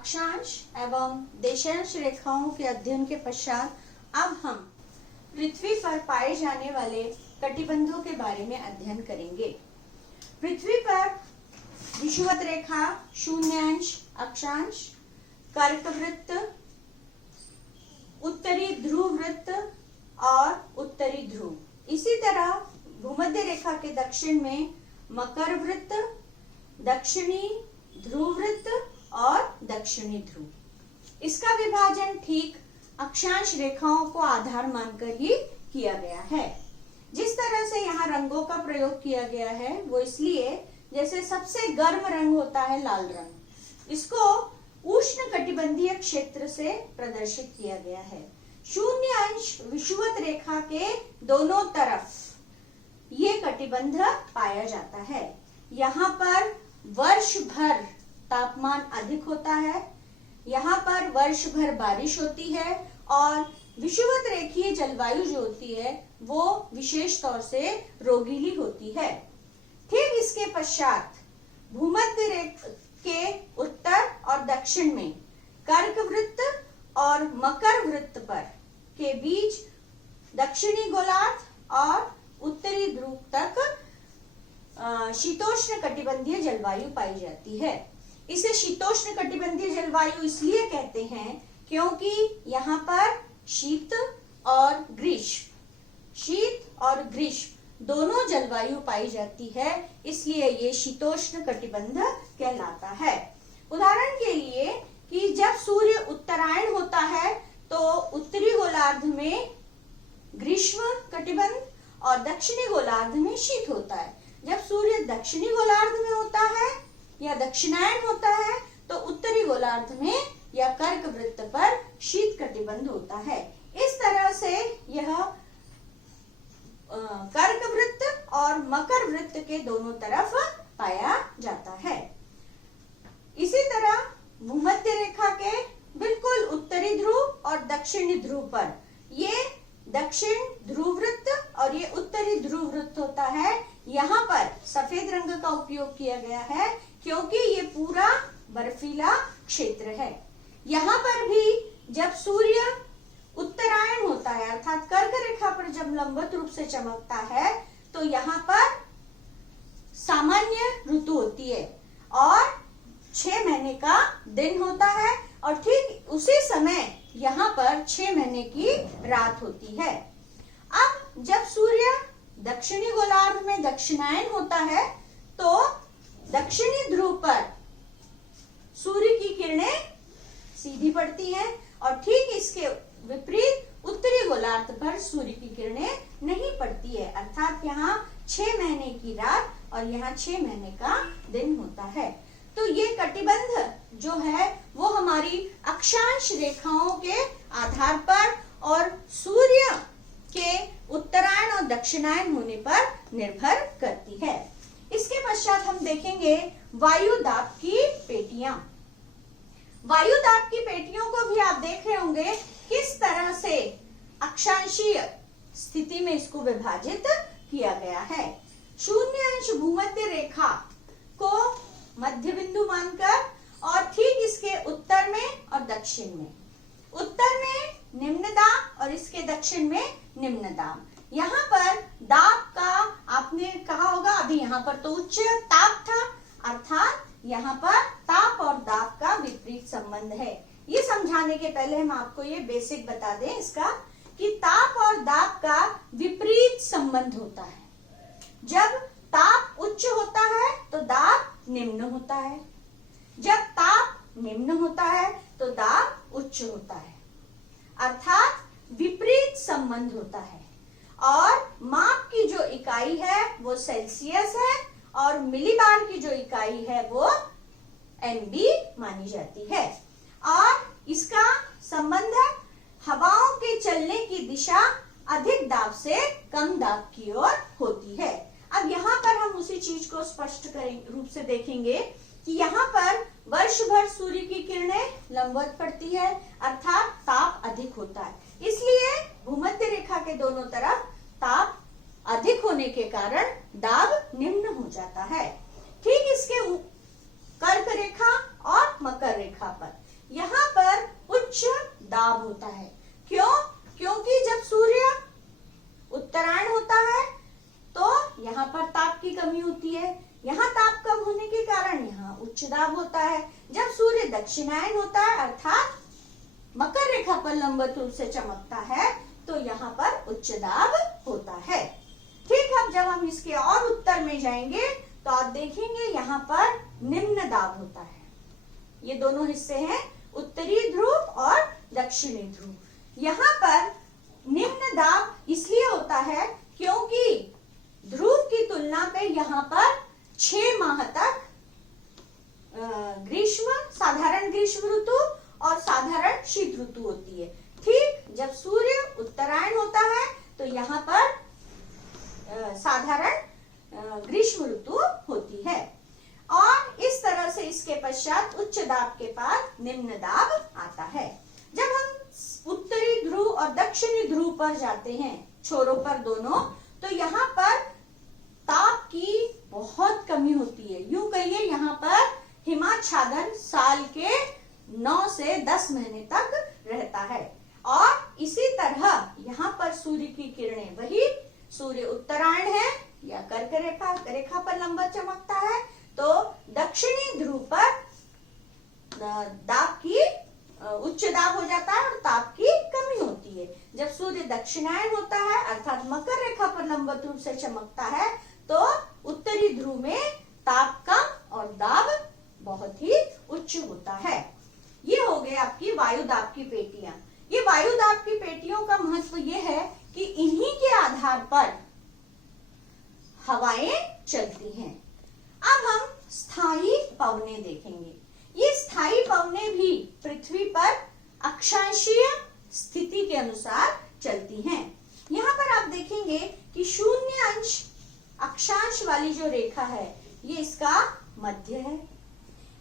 अक्षांश एवं देशांश रेखाओं के अध्ययन के पश्चात अब हम पृथ्वी पर पाए जाने वाले कटिबंधों के बारे में अध्ययन करेंगे। पृथ्वी पर विषुवत रेखा, शून्यांश, अक्षांश, कर्कवृत्त, उत्तरी ध्रुव वृत्त और उत्तरी ध्रुव, इसी तरह भूमध्य रेखा के दक्षिण में मकर वृत्त, दक्षिणी ध्रुव वृत्त और दक्षिणी ध्रुव। इसका विभाजन ठीक अक्षांश रेखाओं को आधार मानकर ही किया गया है। जिस तरह से यहाँ रंगों का प्रयोग किया गया है वो इसलिए जैसे सबसे गर्म रंग होता है लाल रंग, इसको उष्ण कटिबंधीय क्षेत्र से प्रदर्शित किया गया है। शून्य अंश विषुवत रेखा के दोनों तरफ ये कटिबंध पाया जाता है। यहाँ पर वर्ष भर तापमान अधिक होता है, यहाँ पर वर्ष भर बारिश होती है और विषुवत रेखीय जलवायु जो होती है वो विशेष तौर से रोगीली होती है। ठीक इसके पश्चात भूमध्य रेखा के उत्तर और दक्षिण में कर्क वृत्त और मकर वृत्त पर के बीच दक्षिणी गोलार्ध और उत्तरी ध्रुव तक शीतोष्ण कटिबंधीय जलवायु पाई जाती है। इसे शीतोष्ण कटिबंधीय जलवायु इसलिए कहते हैं क्योंकि यहाँ पर शीत और ग्रीष्म दोनों जलवायु पाई जाती है, इसलिए ये शीतोष्ण कटिबंध कहलाता है। उदाहरण के लिए कि जब सूर्य उत्तरायण होता है तो उत्तरी गोलार्ध में ग्रीष्म कटिबंध और दक्षिणी गोलार्ध में शीत होता है। जब सूर्य दक्षिणी गोलार्ध में होता है या दक्षिणायन होता है तो उत्तरी गोलार्ध में या कर्क वृत्त पर शीत कटिबंध होता है। इस तरह से यह कर्क वृत्त और मकर वृत्त के दोनों तरफ पाया जाता है। इसी तरह भूमध्य रेखा के बिल्कुल उत्तरी ध्रुव और दक्षिणी ध्रुव पर ये दक्षिण ध्रुव वृत्त और ये उत्तरी ध्रुव वृत्त होता है। यहाँ पर सफेद रंग का उपयोग किया गया है क्योंकि ये पूरा बर्फीला क्षेत्र है। यहाँ पर भी जब सूर्य उत्तरायण होता है अर्थात कर्क रेखा पर जब लंबवत रूप से चमकता है तो यहाँ पर सामान्य ऋतु होती है और 6 महीने का दिन होता है और ठीक उसी समय यहाँ पर 6 महीने की रात होती है। अब जब सूर्य दक्षिणी गोलार्ध में दक्षिणायन होता है तो दक्षिणी ध्रुव पर सूर्य की किरणें सीधी पड़ती हैं और ठीक इसके विपरीत उत्तरी गोलार्ध पर सूर्य की किरणें नहीं पड़ती है, अर्थात यहाँ 6 महीने की रात और यहाँ 6 महीने का दिन होता है। तो ये कटिबंध जो है वो हमारी अक्षांश रेखाओं के आधार पर और सूर्य के उत्तरायण और दक्षिणायन होने पर निर्भर करती है। इसके पश्चात हम देखेंगे वायु दाब की पेटियां। वायु दाब की पेटियों को भी आप देख रहे होंगे किस तरह से अक्षांशीय स्थिति में इसको विभाजित किया गया है। शून्य अंश भूमध्य रेखा को मध्य बिंदु मानकर और ठीक इसके उत्तर में और दक्षिण में, उत्तर में निम्न दाब और इसके दक्षिण में निम्न दाब। यहाँ पर दाब का आपने कहा होगा, अभी यहाँ पर तो उच्च ताप था, अर्थात यहाँ पर ताप और दाब का विपरीत संबंध है। ये समझाने के पहले हम आपको ये बेसिक बता दें इसका कि ताप और दाब का विपरीत संबंध होता है। जब ताप उच्च होता है तो दाब निम्न होता है, जब ताप निम्न होता है तो दाब उच्च होता है, अर्थात विपरीत संबंध होता है। और माप की जो इकाई है वो सेल्सियस है और मिलीबार की जो इकाई है वो MB मानी जाती है। और इसका संबंध है हवाओं के चलने की दिशा अधिक दाब से कम दाब की ओर होती है। अब यहाँ पर हम उसी चीज को स्पष्ट रूप से देखेंगे कि यहाँ पर वर्ष भर सूर्य की किरणें लंबवत पड़ती है, अर्थात ताप अधिक होता है, इसलिए भूमध्य रेखा के दोनों तरफ ताप अधिक होने के कारण दाब निम्न हो जाता है। ठीक इसके कर्क रेखा और मकर रेखा पर, यहाँ पर उच्च दाब होता है। क्यों? क्योंकि जब सूर्य उत्तरायण होता है तो यहाँ पर ताप की कमी होती है, यहाँ ताप कम होने के कारण यहाँ उच्च दाब होता है। जब सूर्य दक्षिणायन होता है अर्थात मकर रेखा पर लंबवत रूप से चमकता है तो यहाँ पर उच्च दाब होता है। ठीक, अब जब हम इसके और उत्तर में जाएंगे तो आप देखेंगे यहाँ पर निम्न दाब होता है। ये दोनों हिस्से हैं, उत्तरी ध्रुव और दक्षिणी ध्रुव। यहाँ पर निम्न दाब इसलिए होता है क्योंकि ध्रुव की तुलना पे यहाँ पर 6 माह तक ग्रीष्म, साधारण ग्रीष्म ऋतु और साधारण शीत ऋतु होती है। ठीक, जब सूर्य उत्तरायण होता है तो यहाँ पर साधारण ग्रीष्म ऋतु होती है और इस तरह से इसके पश्चात उच्च दाब के बाद निम्न दाब आता है। जब हम उत्तरी ध्रुव और दक्षिणी ध्रुव पर जाते हैं, छोरों पर दोनों, तो यहाँ पर ताप की बहुत कमी होती है। यूं कहिए यहाँ पर हिमाच्छादन साल के 9 से 10 महीने तक रहता है और इसी तरह यहाँ पर सूर्य की किरणें, वही सूर्य उत्तरायण है या कर्क रेखा पर लंबा चमकता है तो दक्षिणी ध्रुव पर दाब की उच्च दाब हो जाता है और ताप की कमी होती है। जब सूर्य दक्षिणायन होता है अर्थात मकर रेखा पर लंबवत रूप से चमकता है तो उत्तरी ध्रुव में ताप कम और दाब बहुत ही उच्च होता है। ये हो गए आपकी वायु दाब की पेटियां। ये वायु दाब की पेटियों का महत्व ये है कि इन्हीं के आधार पर हवाएं चलती हैं। अब हम स्थायी पवनें देखेंगे। ये स्थायी पवनें भी पृथ्वी पर अक्षांशीय स्थिति के अनुसार चलती हैं। यहाँ पर आप देखेंगे कि 0 अंश अक्षांश वाली जो रेखा है ये इसका मध्य है।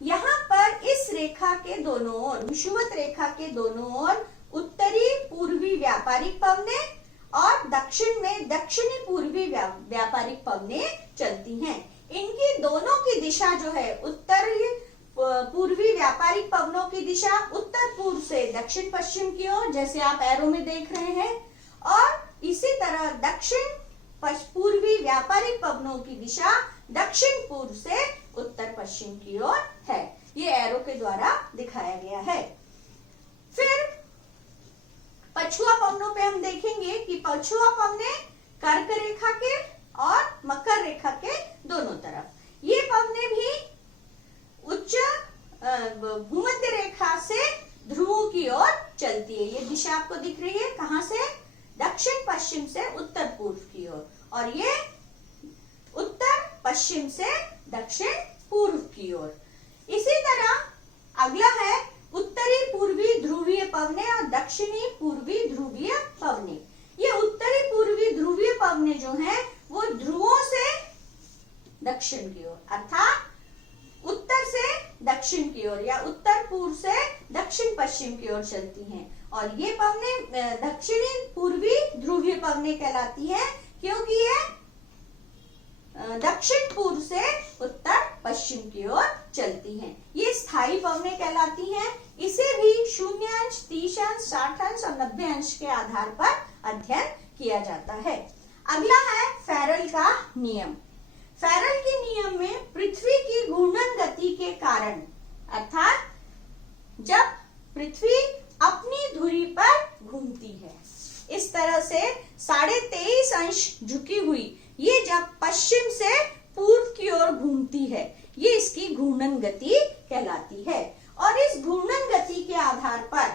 यहाँ पर इस रेखा के दोनों ओर, विषुवत रेखा के दोनों ओर उत्तरी पूर्वी व्यापारिक पवनें और दक्षिण में दक्षिणी पूर्वी व्यापारिक पवनें चलती हैं। इनकी दोनों की दिशा जो है, उत्तरी पूर्वी व्यापारिक पवनों की दिशा उत्तर पूर्व से दक्षिण पश्चिम की ओर, जैसे आप एरो में देख रहे हैं, और इसी तरह दक्षिण पूर्वी व्यापारिक पवनों की दिशा दक्षिण पूर्व से उत्तर पश्चिम की ओर है। ये एरो के द्वारा दिखाया गया है। फिर पछुआ पवनों पे हम देखेंगे कि पछुआ पवने कर्क रेखा के और मकर रेखा के दोनों तरफ। ये पवने भी उच्च भूमध्य रेखा से ध्रुवों की ओर चलती है। ये दिशा आपको दिख रही है कहां से? दक्षिण पश्चिम से उत्तर पूर्व की ओर, और ये उत्तर पश्चिम से दक्षिण पूर्व की ओर। इसी तरह अगला है उत्तरी पूर्वी ध्रुवीय पवने और दक्षिणी पूर्वी ध्रुवीय पवने। ये उत्तरी पूर्वी ध्रुवीय पवने जो हैं वो ध्रुवों से दक्षिण की ओर अर्थात उत्तर से दक्षिण की ओर या उत्तर पूर्व से दक्षिण पश्चिम की ओर चलती हैं, और ये पवने दक्षिणी पूर्वी ध्रुवीय पवने कहलाती हैं क्योंकि ये दक्षिण पूर्व से उत्तर पश्चिम की ओर चलती हैं। ये स्थायी पवने कहलाती हैं। इसे भी 0 अंश, 30 अंश, 60 अंश और 90 अंश के आधार पर अध्ययन किया जाता है। अगला है फेरल का नियम। फेरल के नियम में पृथ्वी की घूर्णन गति के कारण, अर्थात जब पृथ्वी अपनी धुरी पर घूमती है, इस तरह से 23.5 अंश झुकी हुई, ये जब पश्चिम से पूर्व की ओर घूमती है, ये इसकी घूर्णन गति कहलाती है। और इस घूर्णन गति के आधार पर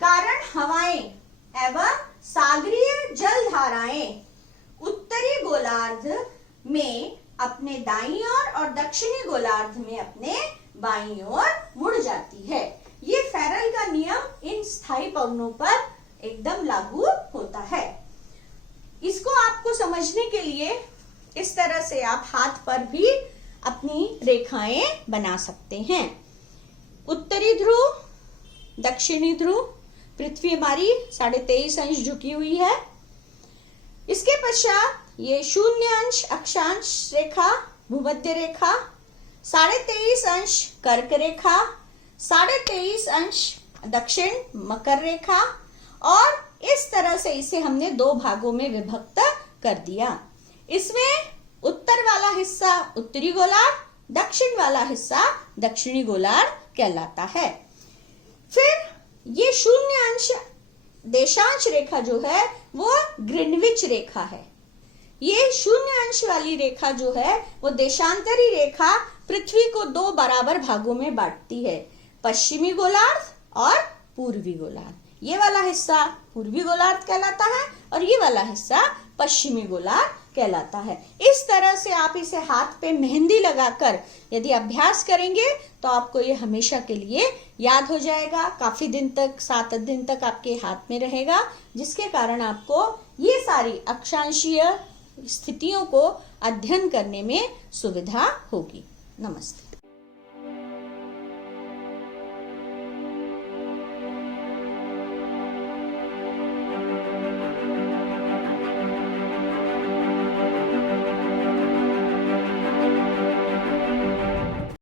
कारण हवाएं एवं सागरीय जल धाराएं उत्तरी गोलार्ध में अपने दाईं ओर और दक्षिणी गोलार्ध में अपने बाईं ओर मुड़ जाती है। ये फेरल का नियम इन स्थायी पवनों पर एकदम लागू होता है। इसको आपको समझने के लिए इस तरह से आप हाथ पर भी अपनी रेखाएं बना सकते हैं। उत्तरी ध्रुव, दक्षिणी ध्रुव, पृथ्वी हमारी 23.5 अंश झुकी हुई है। इसके पश्चात ये 0 अंश अक्षांश रेखा, भूमध्य रेखा, 23.5 अंश कर्क रेखा, 23.5 अंश दक्षिण मकर रेखा, और इस तरह से इसे हमने 2 भागों में विभक्त कर दिया। इसमें उत्तर वाला हिस्सा उत्तरी गोलार्ध, दक्षिण वाला हिस्सा दक्षिणी गोलार्ध कहलाता है। फिर ये शून्य अंश देशांश रेखा जो है वो ग्रीनविच रेखा है। ये शून्य अंश वाली रेखा जो है वो देशांतरी रेखा पृथ्वी को 2 बराबर भागों में बांटती है, पश्चिमी गोलार्ध और पूर्वी गोलार्ध। ये वाला हिस्सा पूर्वी गोलार्ध कहलाता है और ये वाला हिस्सा पश्चिमी गोलार्ध कहलाता है। इस तरह से आप इसे हाथ पे मेहंदी लगाकर यदि अभ्यास करेंगे तो आपको ये हमेशा के लिए याद हो जाएगा। काफी दिन तक, 7 दिन तक आपके हाथ में रहेगा, जिसके कारण आपको ये सारी अक्षांशीय स्थितियों को अध्ययन करने में सुविधा होगी। नमस्ते।